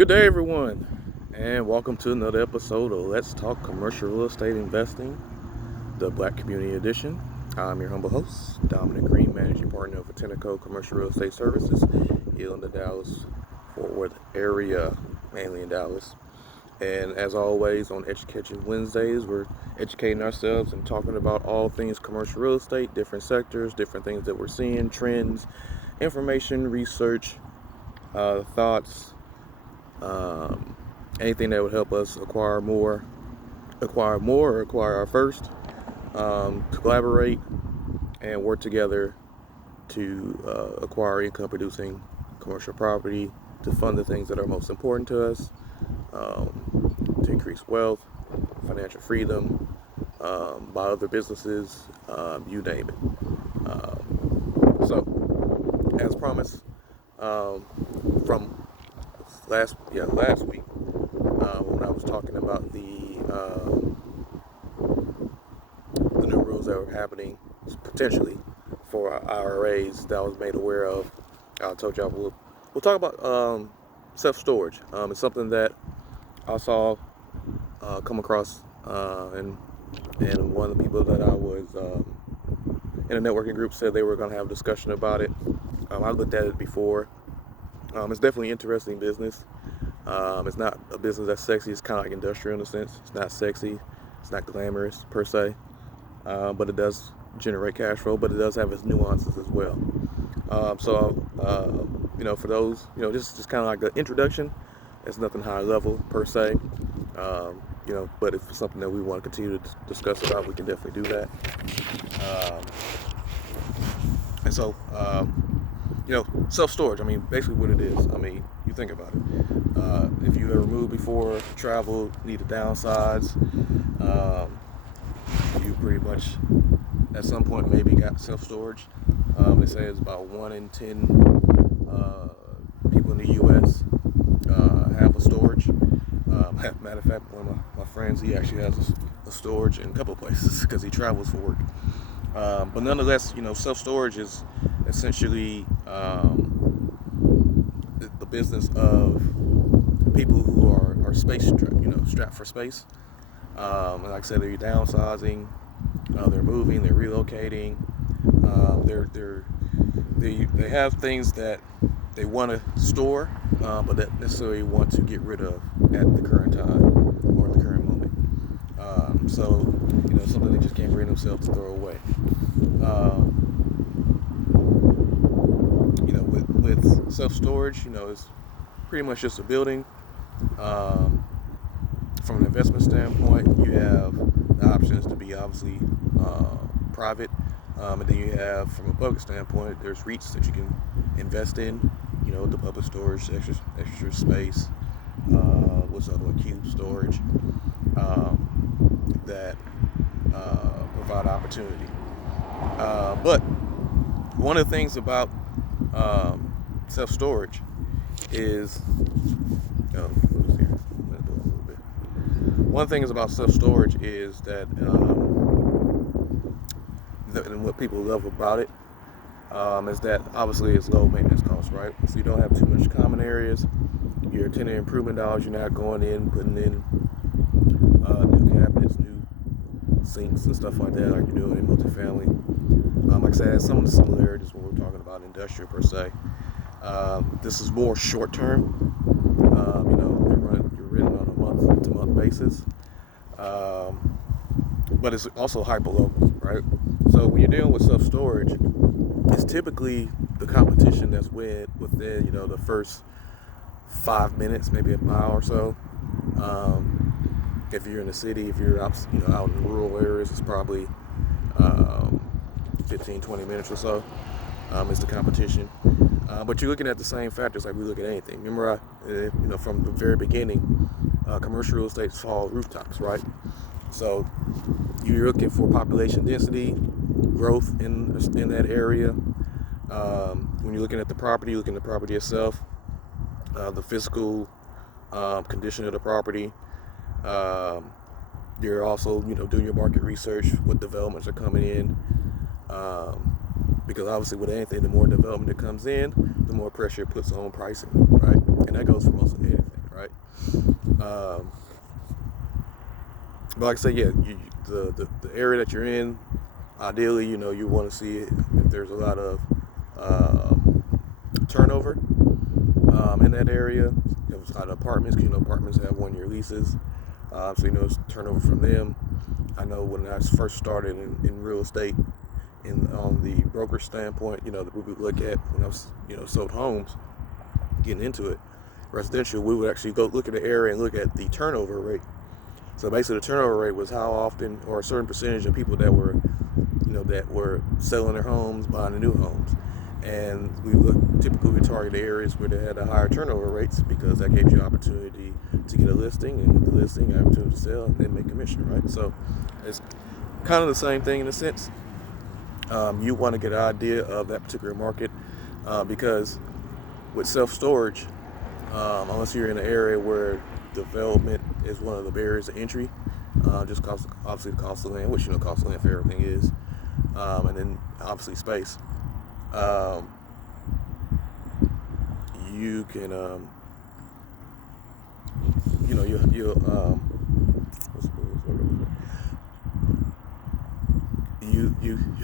Good day, everyone, and welcome to another episode of Let's Talk Commercial Real Estate Investing, the Black Community Edition. I'm your humble host, Dominic Green, Managing Partner of Atenico Commercial Real Estate Services here in the Dallas-Fort Worth area, mainly in Dallas. And as always, on Education Wednesdays, we're educating ourselves and talking about all things commercial real estate, different sectors, different things that we're seeing, trends, information, research, thoughts, anything that would help us acquire our first, to collaborate and work together to acquire income producing commercial property, to fund the things that are most important to us, to increase wealth, financial freedom, buy other businesses, you name it. So as promised, from last week, when I was talking about the new rules that were happening potentially for IRAs that I was made aware of. I told y'all we'll talk about self-storage. It's something that I saw come across, and one of the people that I was in a networking group said they were going to have a discussion about it. I looked at it before. It's definitely interesting business. It's not a business that's sexy. It's kind of like industrial in a sense. It's not sexy. It's not glamorous per se, but it does generate cash flow. But it does have its nuances as well. For those, just kind of like the introduction. It's nothing high level per se. But if it's something that we want to continue to discuss about, we can definitely do that. Self-storage, basically what it is. You think about it. If you've ever moved before, traveled, need to downsize, you pretty much, at some point, maybe got self-storage. They say it's about 1 in 10 people in the U.S. Have a storage. Matter of fact, one of my friends, he actually has a storage in a couple of places because he travels for work. But nonetheless, self-storage is essentially the business of people who are space strapped for space. Like I said, they're downsizing, they're moving, they're relocating. They have things that they want to store, but that necessarily want to get rid of at the current time or at the current moment. Something they just can't bring themselves to throw away. With self-storage, it's pretty much just a building. From an investment standpoint, you have the options to be obviously private, and then you have, from a public standpoint, there's REITs that you can invest in. The public storage, extra space. What's the other one? Cube storage, that provide opportunity. But one of the things about self-storage is, one thing about self-storage is that, and what people love about it, is that obviously it's low maintenance costs, right? So you don't have too much common areas. Your tenant improvement dollars, you're not going in, putting in new cabinets, new sinks and stuff like that, like you're doing in multifamily. Like I said, some of the similarities when we're talking about industrial per se. This is more short term. You're renting on a month-to-month basis. But it's also hyper local, right? So when you're dealing with self-storage, it's typically the competition that's within the first 5 minutes, maybe a mile or so. If you're in the city, if you're out in rural areas, it's probably 15-20 minutes or so is the competition. But you're looking at the same factors like we look at anything. Remember, from the very beginning, commercial real estate's all rooftops, right? So you're looking for population density, growth in that area. When you're looking at the property, you're looking at the property itself, the physical condition of the property. You're also, doing your market research, what developments are coming in. Because obviously with anything, the more development that comes in, the more pressure it puts on pricing, right? And that goes for most of anything, right? right? But like I said, yeah, the area that you're in, ideally, you want to see if there's a lot of turnover in that area. If it's a lot of apartments, because apartments have 1-year leases, so it's turnover from them. I know when I first started in real estate, on the broker standpoint, that we would look at when I was, sold homes, getting into it, residential, we would actually go look at the area and look at the turnover rate. So basically, the turnover rate was how often, or a certain percentage of people that were selling their homes, buying the new homes. And typically we target the areas where they had the higher turnover rates, because that gave you opportunity to get a listing, and with the listing, opportunity to sell and then make commission, right? So it's kind of the same thing in a sense. You want to get an idea of that particular market, because with self-storage, unless you're in an area where development is one of the barriers to entry, just obviously the cost of land, which cost of land for everything is, and then obviously space. You can, you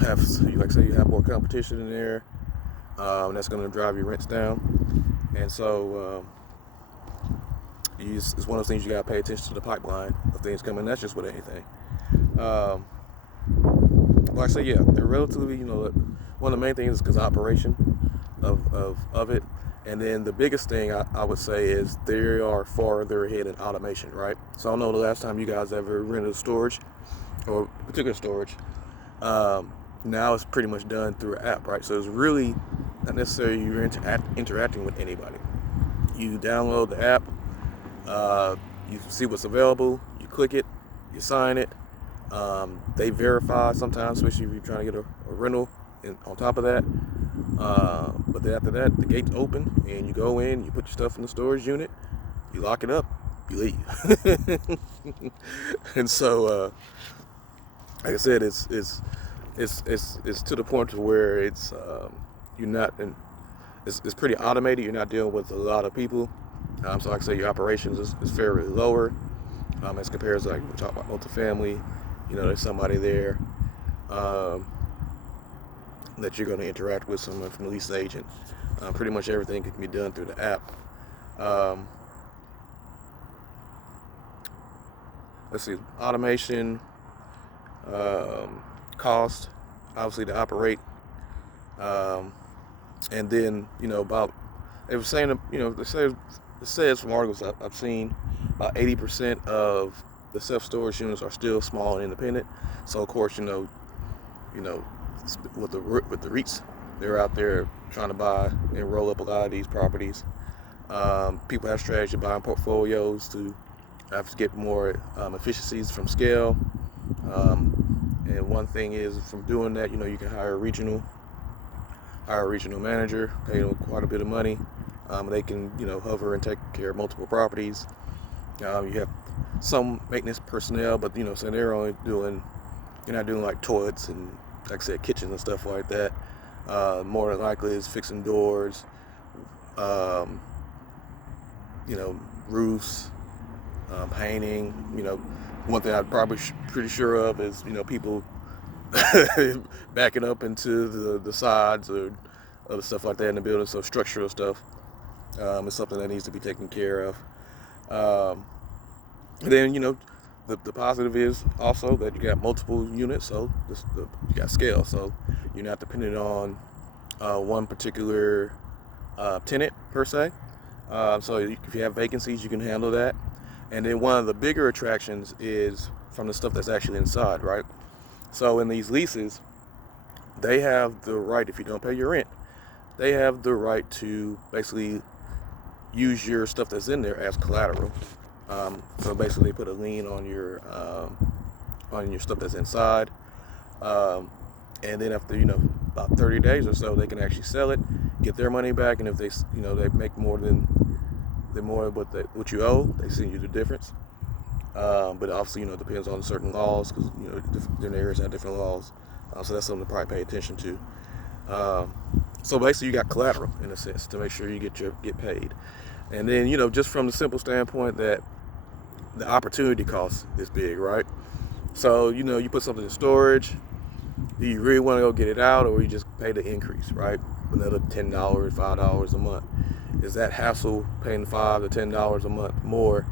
have, like I say, you have more competition in there, and that's going to drive your rents down. And so it's one of those things you got to pay attention to the pipeline of things coming. That's just with anything. Like I say, yeah, they're relatively, one of the main things is because operation of it. And then the biggest thing I would say is they are farther ahead in automation, right? So I don't know the last time you guys ever rented storage, or particular storage. Now it's pretty much done through an app, right? So it's really not necessarily you're interacting with anybody. You download the app, you see what's available, you click it, you sign it. They verify sometimes, especially if you're trying to get a rental on top of that. But then after that, the gate's open and you go in, you put your stuff in the storage unit, you lock it up, you leave. And so, like I said, it's to the point to where it's you're not in, it's pretty automated. You're not dealing with a lot of people. So like I say, your operations is fairly lower as compared to, like, we talk about multifamily. There's somebody there that you're going to interact with, someone from the lease agent. Pretty much everything can be done through the app. Let's see, automation, cost, obviously to operate, and then about, they were saying, it says from articles I've seen, about 80% of the self-storage units are still small and independent. So of course, with the REITs, they're out there trying to buy and roll up a lot of these properties. People have strategy buying portfolios to have to get more efficiencies from scale. And one thing is, from doing that, you can hire a regional manager, pay them quite a bit of money. They can, hover and take care of multiple properties. You have some maintenance personnel, but so they're not doing like toilets and, like I said, kitchens and stuff like that. More than likely is fixing doors, roofs, painting. One thing I'm probably pretty sure of is, people backing up into the sides or other stuff like that in the building. So structural stuff is something that needs to be taken care of. And then, the positive is also that you got multiple units, so you got scale. So you're not dependent on one particular tenant per se. So if you have vacancies, you can handle that. And then one of the bigger attractions is from the stuff that's actually inside, right? So in these leases, they have the right, if you don't pay your rent, they have the right to basically use your stuff that's in there as collateral. So basically, they put a lien on your stuff that's inside, and then after about 30 days or so, they can actually sell it, get their money back, and if they they make more than what you owe, they send you the difference. But obviously, it depends on certain laws, because different areas have different laws. So that's something to probably pay attention to. So basically, you got collateral in a sense to make sure you get paid. And then, just from the simple standpoint that the opportunity cost is big, right? So, you put something in storage, do you really want to go get it out, or you just pay the increase, right? Another $10, $5 a month. Is that hassle, paying $5 to $10 a month more,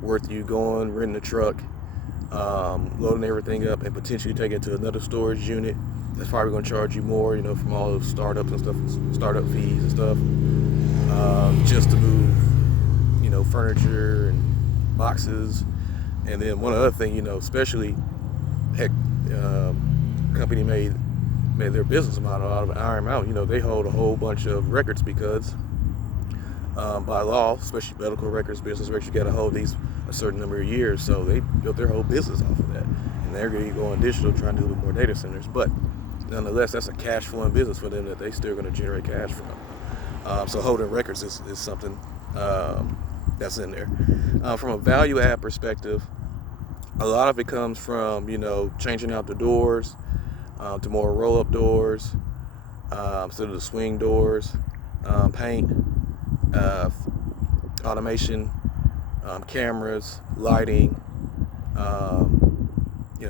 worth you going, renting a truck, loading everything up, and potentially taking it to another storage unit that's probably going to charge you more, from all those startups and stuff, startup fees and stuff, just to move, furniture and boxes. And then one other thing, especially, heck, company made their business model out of Iron Mountain. They hold a whole bunch of records because by law, especially medical records, business records, you got to hold these a certain number of years. So they built their whole business off of that, and they're going to go on digital, trying to do more data centers. But nonetheless, that's a cash flowing business for them that they still going to generate cash from. So holding records is something that's in there. From a value add perspective, a lot of it comes from changing out the doors to more roll up doors instead of the swing doors, paint, automation, cameras, lighting,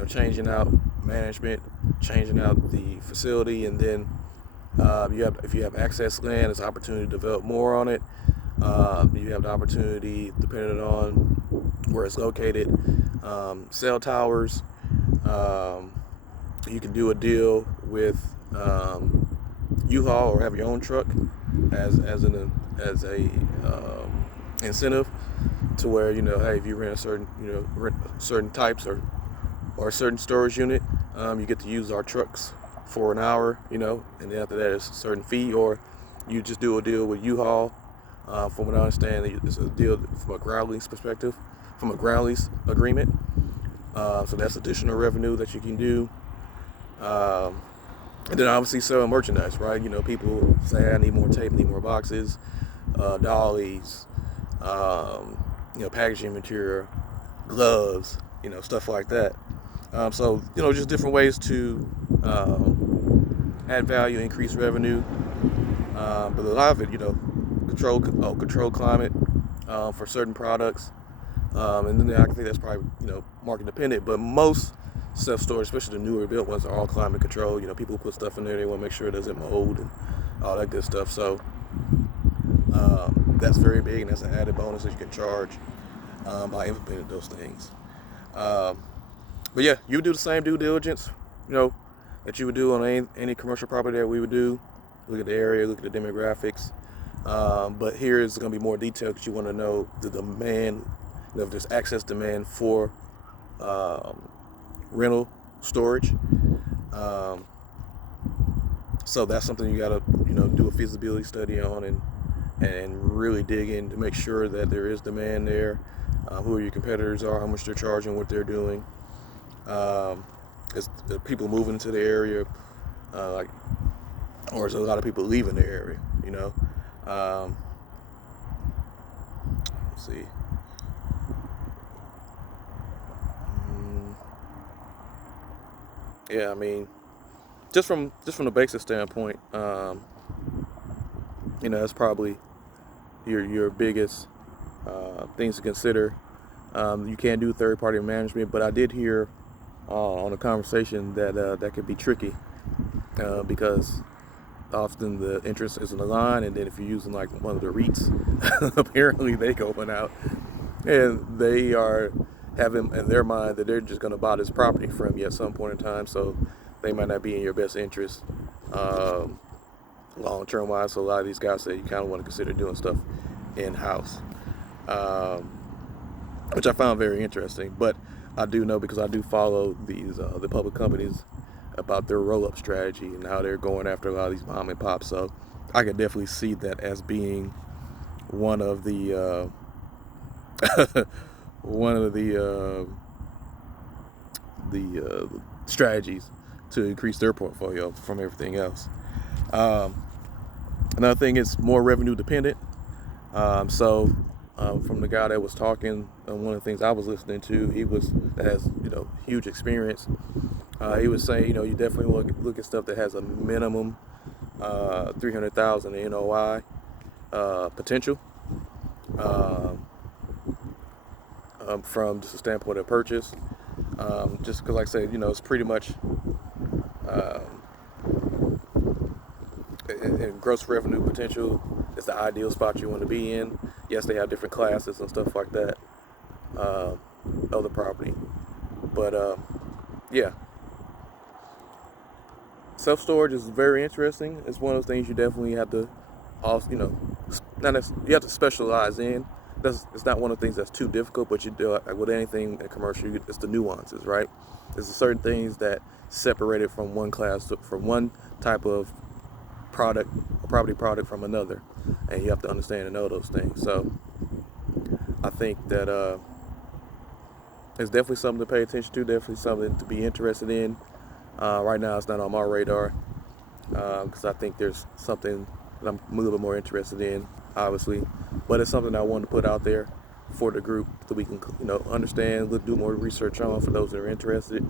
changing out management, changing out the facility, and then if you have access land, there's opportunity to develop more on it. You have the opportunity, depending on where it's located, cell towers. You can do a deal with U-Haul or have your own truck as a incentive to where hey, if you rent certain types or a certain storage unit, you get to use our trucks for an hour, and then after that it's a certain fee, or you just do a deal with U-Haul. From what I understand, it's a deal from a ground lease perspective, from a ground lease agreement. So that's additional revenue that you can do. And then obviously selling merchandise, right? People say, I need more tape, need more boxes, dollies, packaging material, gloves, stuff like that. So, just different ways to add value, increase revenue. But a lot of it, control climate for certain products. And then I think that's probably, market dependent, but most self-storage, especially the newer built ones, are all climate control. People put stuff in there, they want to make sure it doesn't mold and all that good stuff. So that's very big, and that's an added bonus that you can charge by implementing those things. But yeah, you would do the same due diligence, that you would do on any commercial property that we would do. Look at the area, look at the demographics. But here is going to be more detail because you want to know the demand, if there's access demand for rental storage. So that's something you got to do a feasibility study on and really dig in to make sure that there is demand there, who your competitors are, how much they're charging, what they're doing. Is people moving into the area, or is a lot of people leaving the area? Let's see. Yeah, I mean, just from the basic standpoint, that's probably your biggest things to consider. You can do third-party management, but I did hear on a conversation that that could be tricky because often the interest isn't aligned, and then if you're using like one of the REITs, apparently they going out and they are having in their mind that they're just going to buy this property from you at some point in time, so they might not be in your best interest long-term wise. So a lot of these guys say you kind of want to consider doing stuff in-house, which I found very interesting. But I do know, because I do follow these the public companies, about their roll-up strategy and how they're going after a lot of these mom and pops. So I can definitely see that as being one of the strategies to increase their portfolio from everything else. Another thing is more revenue dependent. So from the guy that was talking, one of the things I was listening to, that has huge experience. He was saying, you definitely want to look at stuff that has a minimum 300,000 NOI potential. um, from just a standpoint of purchase. Just because, like I said, it's pretty much um, in gross revenue potential. It's the ideal spot you want to be in. Yes, they have different classes and stuff like that um, of the property, but yeah, self storage is very interesting. It's one of those things you definitely have to, also, you have to specialize in. It's not one of the things that's too difficult, but you do like with anything in commercial, it's the nuances, right? There's certain things that separate it from one class, from one type of product, a property product from another, and you have to understand and know those things. So I think that it's definitely something to pay attention to, definitely something to be interested in. Right now, it's not on my radar because I think there's something that I'm a little bit more interested in, obviously, but it's something I want to put out there for the group so we can, understand, do more research on for those that are interested,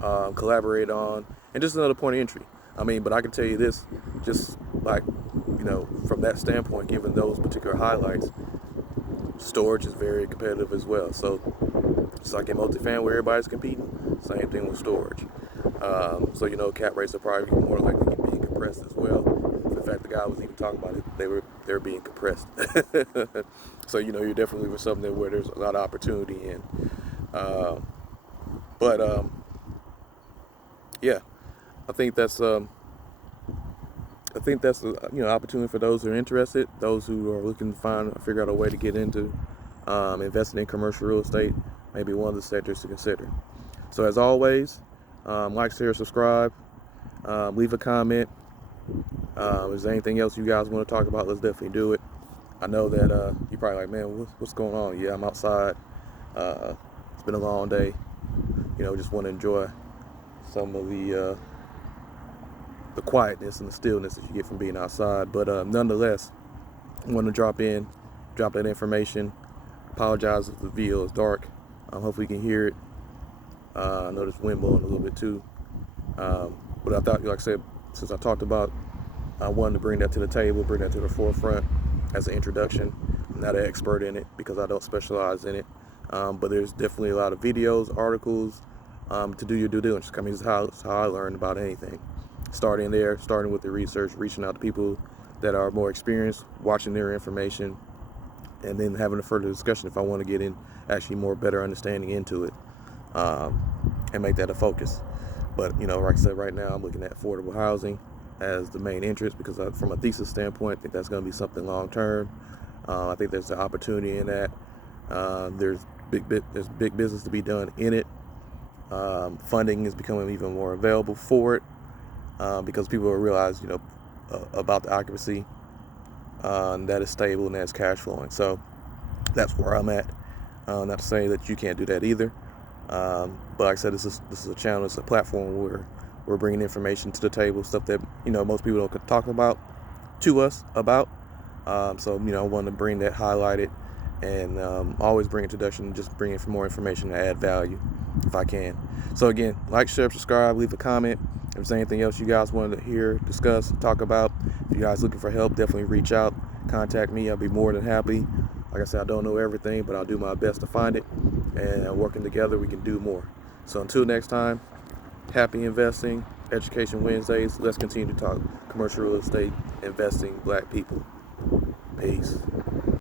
collaborate on, and just another point of entry. But I can tell you this, just like, from that standpoint, given those particular highlights, storage is very competitive as well. So it's like in multifamily where everybody's competing, same thing with storage. So cap rates are probably more likely being compressed as well. In fact, the guy was even talking about it; they were being compressed. So you're definitely with something where there's a lot of opportunity in. But yeah, I think that's opportunity for those who are interested, those who are looking to figure out a way to get into investing in commercial real estate, maybe one of the sectors to consider. So as always, like, share, subscribe, leave a comment. If there's anything else you guys want to talk about, let's definitely do it. I know that you're probably like, man, what's going on? Yeah, I'm outside. It's been a long day. Just want to enjoy some of the quietness and the stillness that you get from being outside. But nonetheless, I want to drop that information. Apologize if the video is dark. Hopefully you can hear it. I know there's wind blowing a little bit too. But I thought, like I said, since I talked about, I wanted to bring that to the table, bring that to the forefront as an introduction. I'm not an expert in it because I don't specialize in it. But there's definitely a lot of videos, articles to do your due diligence. This is how I learned about anything. Starting with the research, reaching out to people that are more experienced, watching their information, and then having a further discussion if I want to get in actually more better understanding into it, and make that a focus. But like I said, right now I'm looking at affordable housing as the main interest because from a thesis standpoint, I think that's going to be something long term. I think there's an opportunity in that. There's big business to be done in it. Funding is becoming even more available for it because people will realize, about the occupancy that is stable and that's cash flowing. So that's where I'm at. Not to say that you can't do that either. But like I said, this is a channel, it's a platform where we're bringing information to the table, stuff that most people don't talk about to us about. So I want to bring that, highlight it, and always bring introduction, just bring in more information to add value if I can. So again, like, share, subscribe, leave a comment. If there's anything else you guys wanted to hear, discuss, talk about, if you guys looking for help, definitely reach out, contact me. I'll be more than happy. Like I said, I don't know everything, but I'll do my best to find it, and working together we can do more. So until next time, happy investing, Education Wednesdays. Let's continue to talk commercial real estate, investing, black people. Peace.